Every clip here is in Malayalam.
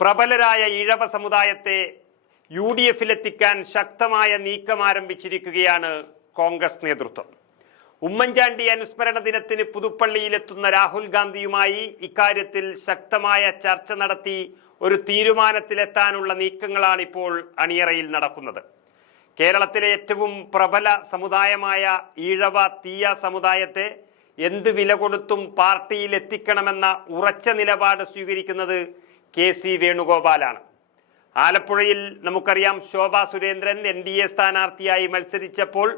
പ്രബലരായ ഈഴവ സമുദായത്തെ യു ഡി എഫിലെത്തിക്കാൻ ശക്തമായ നീക്കം ആരംഭിച്ചിരിക്കുകയാണ് കോൺഗ്രസ് നേതൃത്വം. ഉമ്മൻചാണ്ടി അനുസ്മരണ ദിനത്തിന് പുതുപ്പള്ളിയിലെത്തുന്ന രാഹുൽ ഗാന്ധിയുമായി ഇക്കാര്യത്തിൽ ശക്തമായ ചർച്ച നടത്തി ഒരു തീരുമാനത്തിലെത്താനുള്ള നീക്കങ്ങളാണ് ഇപ്പോൾ അണിയറയിൽ നടക്കുന്നത്. കേരളത്തിലെ ഏറ്റവും പ്രബല സമുദായമായ ഈഴവ തീയ സമുദായത്തെ എന്ത് വില കൊടുത്തും പാർട്ടിയിൽ എത്തിക്കണമെന്ന ഉറച്ച നിലപാട് സ്വീകരിക്കുന്നത് കെ സി വേണുഗോപാലാണ്. ആലപ്പുഴയിൽ നമുക്കറിയാം Shobha Surendran N D A സ്ഥാനാർത്ഥിയായി മത്സരിച്ചപ്പോൾ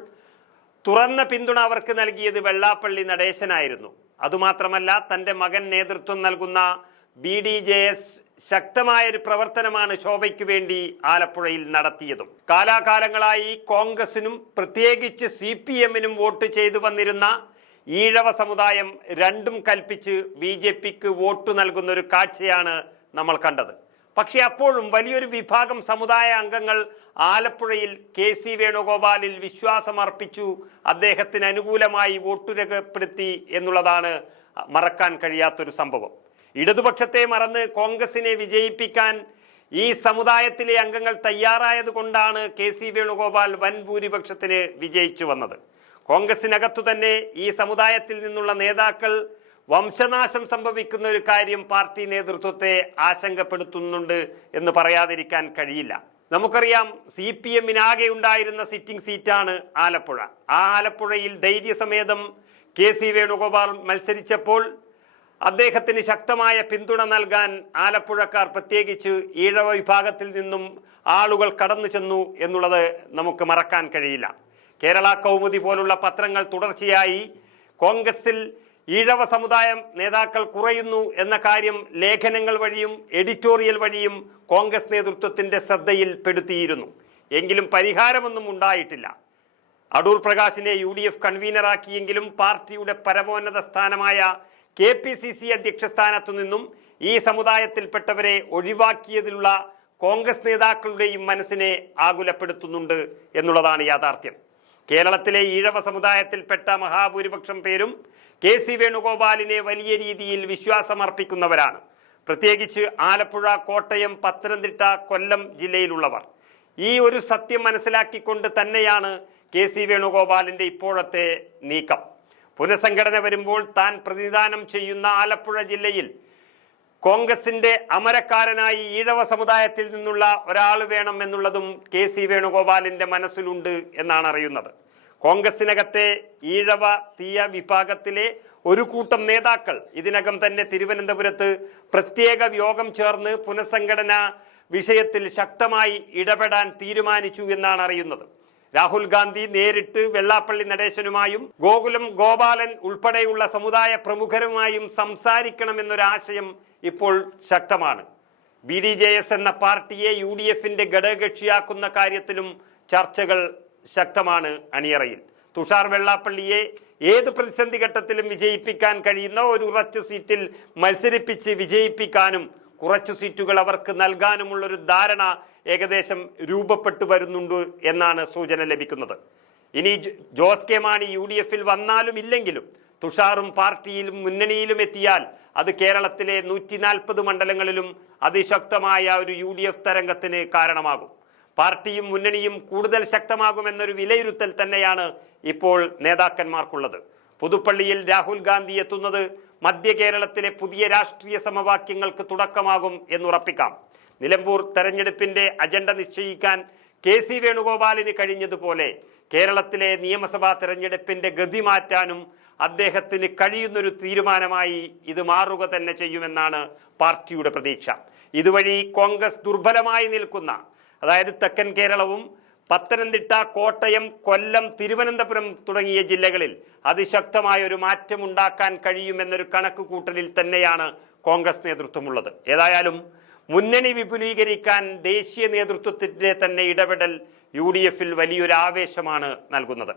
തുറന്ന പിന്തുണ അവർക്ക് നൽകിയത് വെള്ളാപ്പള്ളി നടേശനായിരുന്നു. അതുമാത്രമല്ല തന്റെ മകൻ നേതൃത്വം നൽകുന്ന ബി ഡി ജെ എസ് ശക്തമായൊരു പ്രവർത്തനമാണ് ശോഭയ്ക്ക് വേണ്ടി ആലപ്പുഴയിൽ നടത്തിയതും. കാലാകാലങ്ങളായി കോൺഗ്രസിനും പ്രത്യേകിച്ച് സി പി എമ്മിനും വോട്ട് ചെയ്തു വന്നിരുന്ന ഈഴവ സമുദായം രണ്ടും കൽപ്പിച്ച് ബി ജെ പിക്ക് വോട്ട് നൽകുന്ന ഒരു കാഴ്ചയാണ് നമ്മൾ കണ്ടത്. പക്ഷെ അപ്പോഴും വലിയൊരു വിഭാഗം സമുദായ അംഗങ്ങൾ ആലപ്പുഴയിൽ കെ സി വേണുഗോപാലിൽ വിശ്വാസമർപ്പിച്ചു. അദ്ദേഹത്തിന് അനുകൂലമായി വോട്ടു രേഖപ്പെടുത്തി എന്നുള്ളതാണ് മറക്കാൻ കഴിയാത്തൊരു സംഭവം. ഇടതുപക്ഷത്തെ മറന്ന് കോൺഗ്രസിനെ വിജയിപ്പിക്കാൻ ഈ സമുദായത്തിലെ അംഗങ്ങൾ തയ്യാറായത് കൊണ്ടാണ് കെ സി വേണുഗോപാൽ വൻ ഭൂരിപക്ഷത്തിന് വിജയിച്ചു വന്നത്. കോൺഗ്രസിനകത്തു തന്നെ ഈ സമുദായത്തിൽ നിന്നുള്ള നേതാക്കൾ വംശനാശം സംഭവിക്കുന്ന ഒരു കാര്യം പാർട്ടി നേതൃത്വത്തെ ആശങ്കപ്പെടുത്തുന്നുണ്ട് എന്ന് പറയാതിരിക്കാൻ കഴിയില്ല. നമുക്കറിയാം സി പി എമ്മിനാകെ ഉണ്ടായിരുന്ന സിറ്റിംഗ് സീറ്റാണ് ആലപ്പുഴ. ആ ആലപ്പുഴയിൽ ധൈര്യസമേതം കെ സി വേണുഗോപാൽ മത്സരിച്ചപ്പോൾ അദ്ദേഹത്തിന് ശക്തമായ പിന്തുണ നൽകാൻ ആലപ്പുഴക്കാർ പ്രത്യേകിച്ച് ഈഴവ വിഭാഗത്തിൽ നിന്നും ആളുകൾ കടന്നു ചെന്നു എന്നുള്ളത് നമുക്ക് മറക്കാൻ കഴിയില്ല. കേരള കൗമുദി പോലുള്ള പത്രങ്ങൾ തുടർച്ചയായി കോൺഗ്രസിൽ ഈഴവ സമുദായം നേതാക്കൾ കുറയുന്നു എന്ന കാര്യം ലേഖനങ്ങൾ വഴിയും എഡിറ്റോറിയൽ വഴിയും കോൺഗ്രസ് നേതൃത്വത്തിന്റെ ശ്രദ്ധയിൽ പെടുത്തിയിരുന്നു. എങ്കിലും പരിഹാരമൊന്നും ഉണ്ടായിട്ടില്ല. അടൂർ പ്രകാശിനെ യു ഡി എഫ് കൺവീനറാക്കിയെങ്കിലും പാർട്ടിയുടെ പരമോന്നത സ്ഥാനമായ കെ പി സി സി അധ്യക്ഷ സ്ഥാനത്തു നിന്നും ഈ സമുദായത്തിൽപ്പെട്ടവരെ ഒഴിവാക്കിയതിലുള്ള കോൺഗ്രസ് നേതാക്കളുടെയും മനസ്സിനെ ആകുലപ്പെടുത്തുന്നുണ്ട് എന്നുള്ളതാണ് യാഥാർത്ഥ്യം. കേരളത്തിലെ ഈഴവ സമുദായത്തിൽപ്പെട്ട മഹാഭൂരിപക്ഷം പേരും കെ സി വേണുഗോപാലിനെ വലിയ രീതിയിൽ വിശ്വാസമർപ്പിക്കുന്നവരാണ്. പ്രത്യേകിച്ച് ആലപ്പുഴ കോട്ടയം പത്തനംതിട്ട കൊല്ലം ജില്ലയിലുള്ളവർ. ഈ ഒരു സത്യം മനസ്സിലാക്കിക്കൊണ്ട് തന്നെയാണ് കെ സി വേണുഗോപാലിന്റെ ഇപ്പോഴത്തെ നീക്കം. പുനഃസംഘടന വരുമ്പോൾ താൻ പ്രതിദാനം ചെയ്യുന്ന ആലപ്പുഴ ജില്ലയിൽ കോൺഗ്രസിന്റെ അമരക്കാരനായി ഈഴവ സമുദായത്തിൽ നിന്നുള്ള ഒരാൾ വേണം എന്നുള്ളതും കെ സി വേണുഗോപാലിന്റെ മനസ്സിലുണ്ട് എന്നാണ് അറിയുന്നത്. കോൺഗ്രസിനകത്തെ ഈഴവ തീയ വിഭാഗത്തിലെ ഒരു കൂട്ടം നേതാക്കൾ ഇതിനകം തന്നെ തിരുവനന്തപുരത്ത് പ്രത്യേക യോഗം ചേർന്ന് പുനഃസംഘടന വിഷയത്തിൽ ശക്തമായി ഇടപെടാൻ തീരുമാനിച്ചു എന്നാണ് അറിയുന്നത്. രാഹുൽ ഗാന്ധി നേരിട്ട് വെള്ളാപ്പള്ളി നടേശനുമായും ഗോകുലം ഗോപാലൻ ഉൾപ്പെടെയുള്ള സമുദായ പ്രമുഖരുമായും സംസാരിക്കണമെന്നൊരാശയം ഇപ്പോൾ ശക്തമാണ്. ബി ഡി ജെ എസ് എന്ന പാർട്ടിയെ യു ഡി എഫിന്റെ ഘടകകക്ഷിയാക്കുന്ന കാര്യത്തിലും ചർച്ചകൾ ശക്തമാണ് അണിയറയിൽ. തുഷാർ വെള്ളാപ്പള്ളിയെ ഏത് പ്രതിസന്ധി ഘട്ടത്തിലും വിജയിപ്പിക്കാൻ കഴിയുന്ന ഒരു ഉറച്ച സീറ്റിൽ മത്സരിപ്പിച്ച് വിജയിപ്പിക്കാനും കുറച്ചു സീറ്റുകൾ അവർക്ക് നൽകാനുമുള്ളൊരു ധാരണ ഏകദേശം രൂപപ്പെട്ടു വരുന്നുണ്ട് എന്നാണ് സൂചന ലഭിക്കുന്നത്. ഇനി Jose K Mani U D എഫിൽ വന്നാലും ഇല്ലെങ്കിലും തുഷാറും പാർട്ടിയിലും മുന്നണിയിലും എത്തിയാൽ അത് കേരളത്തിലെ നൂറ്റി നാൽപ്പത് മണ്ഡലങ്ങളിലും അതിശക്തമായ ഒരു യു ഡി എഫ് തരംഗത്തിന് കാരണമാകും. പാർട്ടിയും മുന്നണിയും കൂടുതൽ ശക്തമാകുമെന്നൊരു വിലയിരുത്തൽ തന്നെയാണ് ഇപ്പോൾ നേതാക്കന്മാർക്കുള്ളത്. പുതുപ്പള്ളിയിൽ രാഹുൽ ഗാന്ധി എത്തുന്നത് മധ്യ കേരളത്തിലെ പുതിയ രാഷ്ട്രീയ സമവാക്യങ്ങൾക്ക് തുടക്കമാകും എന്നുറപ്പിക്കാം. നിലമ്പൂർ തെരഞ്ഞെടുപ്പിന്റെ അജണ്ട നിശ്ചയിക്കാൻ കെ സി വേണുഗോപാലിന് കഴിഞ്ഞതുപോലെ കേരളത്തിലെ നിയമസഭാ തെരഞ്ഞെടുപ്പിന്റെ ഗതി മാറ്റാനും അദ്ദേഹത്തിന് കഴിയുന്നൊരു തീരുമാനമായി ഇത് മാറുക തന്നെ ചെയ്യുമെന്നാണ് പാർട്ടിയുടെ പ്രതീക്ഷ. ഇതുവഴി കോൺഗ്രസ് ദുർബലമായി നിൽക്കുന്ന അതായത് തെക്കൻ കേരളവും പത്തനംതിട്ട കോട്ടയം കൊല്ലം തിരുവനന്തപുരം തുടങ്ങിയ ജില്ലകളിൽ അതിശക്തമായ ഒരു മാറ്റമുണ്ടാക്കാൻ കഴിയുമെന്നൊരു കണക്ക് കൂട്ടലിൽ തന്നെയാണ് കോൺഗ്രസ് നേതൃത്വമുള്ളത്. ഏതായാലും മുന്നണി വിപുലീകരിക്കാൻ ദേശീയ നേതൃത്വത്തിന്റെ തന്നെ ഇടപെടൽ യു വലിയൊരു ആവേശമാണ് നൽകുന്നത്.